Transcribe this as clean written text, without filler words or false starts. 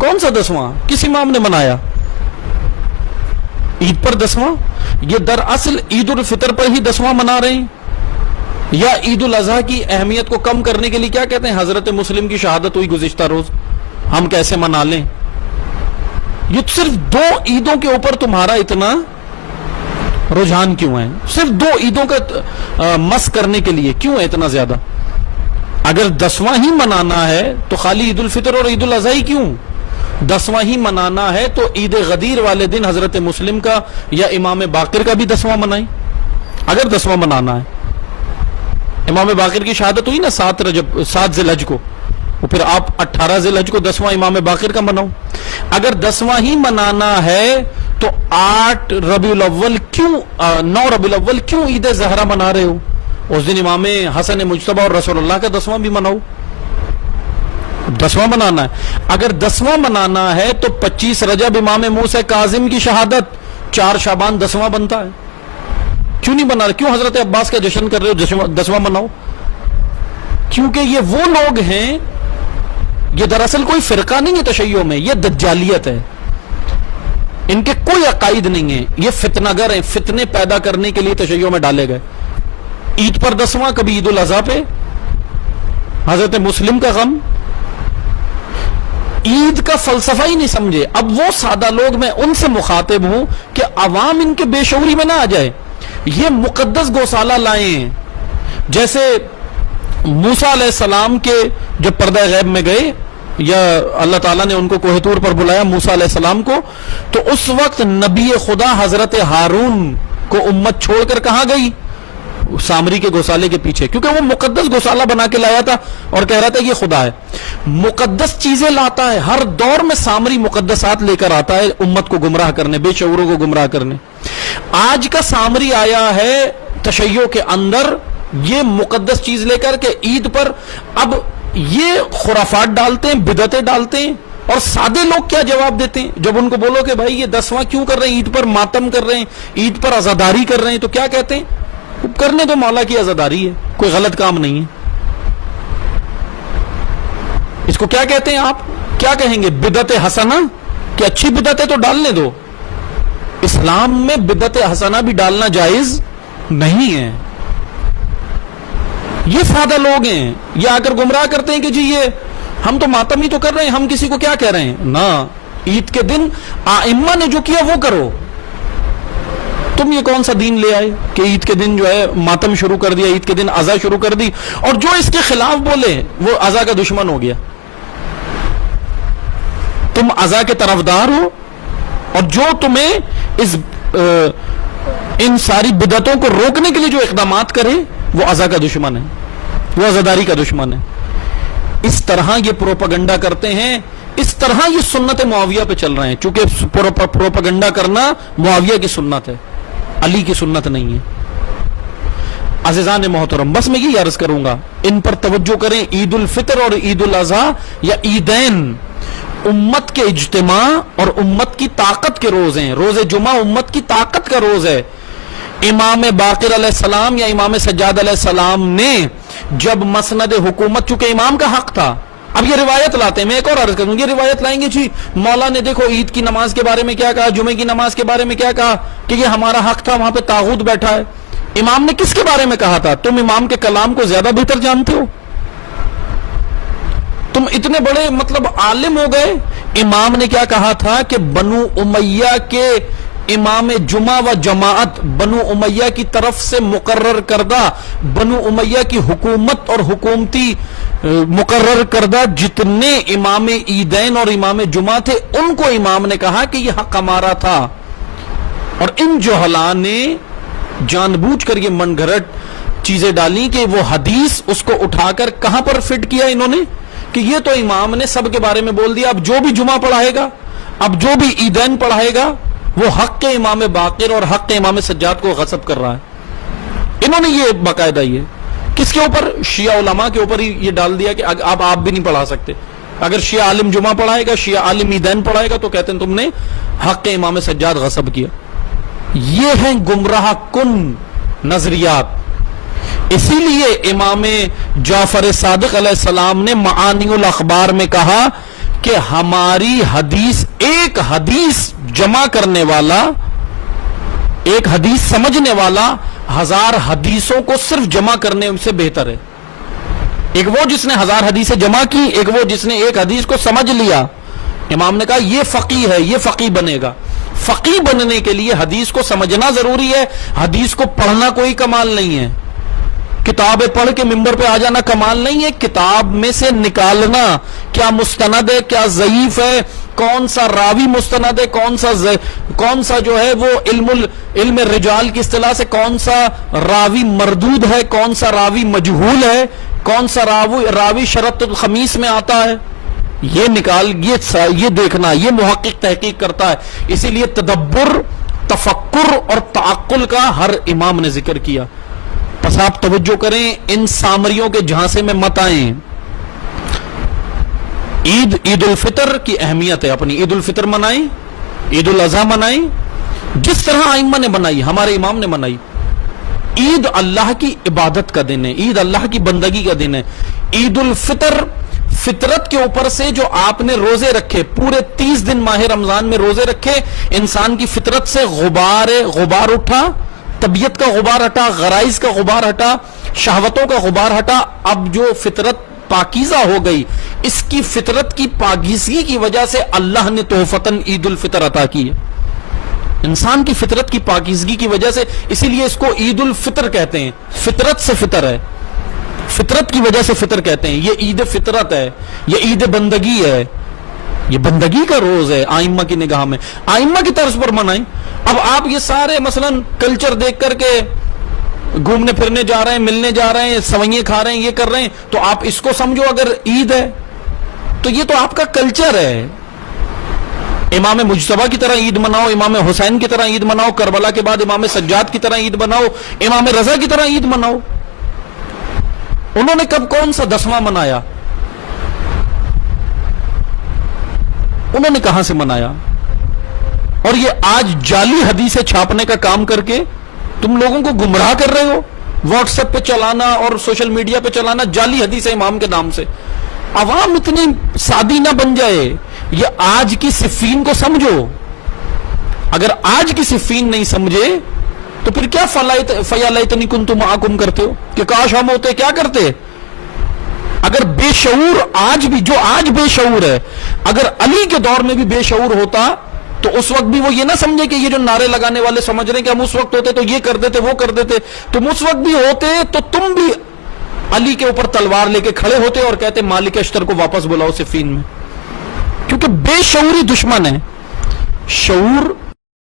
کون سا 10واں کس امام نے منایا؟ عید پر 10واں؟ یہ دراصل عید الفطر پر ہی 10واں منا رہے ہیں، یا عید الاضحیٰ کی اہمیت کو کم کرنے کے لیے کیا کہتے ہیں حضرت مسلم کی شہادت ہوئی گزشتہ روز، ہم کیسے منا لیں؟ یہ صرف 2 عیدوں کے اوپر تمہارا اتنا رجحان کیوں ہے؟ صرف 2 عیدوں کا مس کرنے کے لیے کیوں ہے اتنا زیادہ؟ اگر 10واں ہی منانا ہے تو خالی عید الفطر اور عید الاضحیٰ کیوں؟ 10واں ہی منانا ہے تو عید غدیر والے دن حضرت مسلم کا یا امام باقر کا بھی 10واں منائیں، اگر 10واں منانا ہے۔ امام باقر کی شہادت ہوئی نا 7 ذی الحج کو، وہ پھر آپ 18 ذی الحج کو 10واں امام باقر کا مناؤ۔ اگر 10واں ہی منانا ہے تو 8 ربیع الاول کیوں 9 ربیع الاول کیوں عید زہرا منا رہے ہو؟ اس دن امام حسن مجتبی اور رسول اللہ کا 10واں بھی مناؤ۔ 10واں منانا ہے، اگر 10واں منانا ہے تو 25 رجب امام موسیٰ کاظم کی شہادت، 4 شعبان 10واں بنتا ہے، کیوں نہیں بنا رہے؟ کیوں حضرت عباس کا جشن کر رہے ہو؟ 10واں مناؤ۔ کیونکہ یہ وہ لوگ ہیں، یہ دراصل کوئی فرقہ نہیں ہے تشیع میں، یہ دجالیت ہے، ان کے کوئی عقائد نہیں ہیں، یہ فتنہ گر ہیں، فتنے پیدا کرنے کے لیے تشیع میں ڈالے گئے۔ عید پر 10واں، کبھی عید الاضحیٰ پہ حضرت مسلم کا غم، عید کا فلسفہ ہی نہیں سمجھے۔ اب وہ سادہ لوگ، میں ان سے مخاطب ہوں کہ عوام ان کے بے شعوری میں نہ آ جائے۔ یہ مقدس گوسالہ لائے ہیں، جیسے موسیٰ علیہ السلام کے جب پردہ غیب میں گئے، یا اللہ تعالیٰ نے ان کو کوہ طور پر بلایا موسیٰ علیہ السلام کو، تو اس وقت نبی خدا حضرت ہارون کو امت چھوڑ کر کہاں گئی؟ سامری کے گوسالے کے پیچھے، کیونکہ وہ مقدس گوسالہ بنا کے لایا تھا اور کہہ رہا تھا یہ خدا ہے، مقدس چیزیں لاتا ہے، ہر دور میں سامری مقدسات لے کر آتا ہے امت کو گمراہ کرنے، بے شعوروں کو گمراہ کرنے۔ آج کا سامری آیا ہے تشیع کے اندر یہ مقدس چیز لے کر کے عید پر اب یہ خرافات ڈالتے ہیں، بدعتیں ڈالتے ہیں، اور سادے لوگ کیا جواب دیتے ہیں جب ان کو بولو کہ بھائی یہ 10واں کیوں کر رہے ہیں؟ عید پر ماتم کر رہے ہیں، عید پر عزاداری کر رہے ہیں، تو کیا کہتے ہیں؟ کرنے تو مولا کی عزاداری ہے، کوئی غلط کام نہیں ہے۔ اس کو کیا کہتے ہیں؟ آپ کیا کہیں گے؟ بدعت حسنہ، کہ اچھی بدعتیں تو ڈالنے دو۔ اسلام میں بدعت حسنہ بھی ڈالنا جائز نہیں ہے۔ یہ سادہ لوگ ہیں، یہ آ کر گمراہ کرتے ہیں کہ جی یہ ہم تو ماتم ہی تو کر رہے ہیں، ہم کسی کو کیا کہہ رہے ہیں؟ نہ، عید کے دن ائمہ نے جو کیا وہ کرو۔ تم یہ کون سا دین لے آئے کہ عید کے دن جو ہے ماتم شروع کر دیا، عید کے دن عزا شروع کر دی، اور جو اس کے خلاف بولے وہ عزا کا دشمن ہو گیا۔ تم عزا کے طرفدار ہو، اور جو تمہیں ان ساری بدعتوں کو روکنے کے لیے جو اقدامات کرے وہ عزا کا دشمن ہے، وہ عزاداری کا دشمن ہے۔ اس طرح یہ پروپیگنڈا کرتے ہیں، اس طرح یہ سنت معاویہ پہ چل رہے ہیں، چونکہ پروپیگنڈا کرنا معاویہ کی سنت ہے، علی کی سنت نہیں ہے۔ عزیزان محترم، بس میں یہ عرض کروں گا، ان پر توجہ کریں۔ عید الفطر اور عید الاضحیٰ یا عیدین امت کے اجتماع اور امت کی طاقت کے روز ہیں۔ روز جمعہ امت کی طاقت کا روز ہے۔ امام باقر علیہ السلام یا امام سجاد علیہ السلام نے جب مسند حکومت، چونکہ امام کا حق تھا، اب یہ روایت لاتے ہیں، میں ایک اور عرض کروں، یہ روایت لائیں گے جی مولا نے دیکھو عید کی نماز کے بارے میں کیا کہا، جمعے کی نماز کے بارے میں کیا کہا، کہ یہ ہمارا حق تھا، وہاں پہ طاغوت بیٹھا ہے۔ امام نے کس کے بارے میں کہا تھا؟ تم امام کے کلام کو زیادہ بہتر جانتے ہو، تم اتنے بڑے مطلب عالم ہو گئے۔ امام نے کیا کہا تھا کہ بنو امیہ کے امام جمعہ و جماعت، بنو امیہ کی طرف سے مقرر کردہ، بنو امیہ کی حکومت اور حکومتی مقرر کردہ جتنے امام عیدین اور امام جمعہ تھے، ان کو امام نے کہا کہ یہ حق ہمارا تھا۔ اور ان جہلاء نے جان بوجھ کر یہ من گھڑت چیزیں ڈالی کہ وہ حدیث اس کو اٹھا کر کہاں پر فٹ کیا انہوں نے، کہ یہ تو امام نے سب کے بارے میں بول دیا، اب جو بھی جمعہ پڑھائے گا، اب جو بھی عیدین پڑھائے گا، وہ حق کے امام باقر اور حق کے امام سجاد کو غصب کر رہا ہے۔ انہوں نے یہ باقاعدہ یہ کس کے اوپر؟ شیعہ علماء کے اوپر ہی یہ ڈال دیا کہ اب آپ بھی نہیں پڑھا سکتے۔ اگر شیعہ عالم جمعہ پڑھائے گا، شیعہ عالم عیدین پڑھائے گا، تو کہتے ہیں تم نے حق کے امام سجاد غصب کیا۔ یہ ہیں گمراہ کن نظریات۔ اسی لیے امام جعفر صادق علیہ السلام نے معانی الاخبار میں کہا کہ ہماری حدیث، ایک حدیث جمع کرنے والا، ایک حدیث سمجھنے والا 1000 حدیثوں کو صرف جمع کرنے سے بہتر ہے. ایک وہ جس نے 1000 حدیثیں جمع کی، ایک وہ جس نے ایک حدیث کو سمجھ لیا. امام نے کہا یہ فقیہ ہے، یہ فقیہ بنے گا. فقیہ بننے کے لیے حدیث کو سمجھنا ضروری ہے، حدیث کو پڑھنا کوئی کمال نہیں ہے. کتابیں پڑھ کے ممبر پہ آ جانا کمال نہیں ہے. کتاب میں سے نکالنا کیا مستند ہے، کیا ضعیف ہے، کون سا راوی مستند ہے، کون سا جو ہے وہ علم رجال کی اصطلاح سے کون سا راوی مردود ہے، کون سا راوی مجہول ہے، کون سا راوی شرط الخمیس میں آتا ہے، یہ دیکھنا، یہ محقق تحقیق کرتا ہے. اسی لیے تدبر، تفکر اور تعقل کا ہر امام نے ذکر کیا. پس آپ توجہ کریں، ان سامریوں کے جھانسے میں مت آئیں. عید الفطر کی اہمیت ہے، اپنی عید الفطر منائیں، عید الاضحیٰ منائیں جس طرح ائمہ نے منائی، ہمارے امام نے منائی. عید اللہ کی عبادت کا دن ہے، عید اللہ کی بندگی کا دن ہے. عید الفطر، فطرت کے اوپر سے جو آپ نے روزے رکھے، پورے 30 دن ماہ رمضان میں روزے رکھے، انسان کی فطرت سے غبار اٹھا، طبیعت کا غبار ہٹا، غرائز کا غبار ہٹا، شہوتوں کا غبار ہٹا. اب جو فطرت پاکیزہ ہو گئی، اس کی فطرت کی پاکیزگی کی وجہ سے اللہ نے تحفتاً عید الفطر عطا کی ہے. انسان کی فطرت کی پاکیزگی کی وجہ سے، اسی لیے اس کو عید الفطر کہتے ہیں. فطرت سے فطر ہے، فطرت کی وجہ سے فطر کہتے ہیں. یہ عید فطرت ہے، یہ عید بندگی ہے، یہ بندگی کا روز ہے آئمہ کی نگاہ میں. آئمہ کی طرز پر منائیں. اب آپ یہ سارے مثلا کلچر دیکھ کر کے گھومنے پھرنے جا رہے ہیں، ملنے جا رہے ہیں، سوئیاں کھا رہے ہیں، یہ کر رہے ہیں، تو آپ اس کو سمجھو اگر عید ہے تو یہ تو آپ کا کلچر ہے. امام مجتبیٰ کی طرح عید مناؤ، امام حسین کی طرح عید مناؤ، کربلا کے بعد امام سجاد کی طرح عید مناؤ، امام رضا کی طرح عید مناؤ. انہوں نے کب کون سا 10واں منایا؟ انہوں نے کہاں سے منایا؟ اور یہ آج جعلی حدیثیں چھاپنے کا کام کر کے تم لوگوں کو گمراہ کر رہے ہو. واٹس ایپ پہ چلانا اور سوشل میڈیا پہ چلانا جعلی حدیث امام کے نام سے. عوام اتنی سادی نہ بن جائے. یہ آج کی صفین کو سمجھو. اگر آج کی صفین نہیں سمجھے تو پھر کیا فیا لیتنی کنت معکم کرتے ہو کہ کاش ہم ہوتے، کیا کرتے؟ اگر بے شعور آج بھی، جو آج بے شعور ہے، اگر علی کے دور میں بھی بے شعور ہوتا تو اس وقت بھی وہ یہ نہ سمجھے کہ یہ جو نعرے لگانے والے سمجھ رہے ہیں کہ ہم اس وقت ہوتے تو یہ کر دیتے، وہ کر دیتے. تم اس وقت بھی ہوتے تو تم بھی علی کے اوپر تلوار لے کے کھڑے ہوتے اور کہتے مالک اشتر کو واپس بلاؤ صفین میں. کیونکہ بے شعوری دشمن ہے. شعور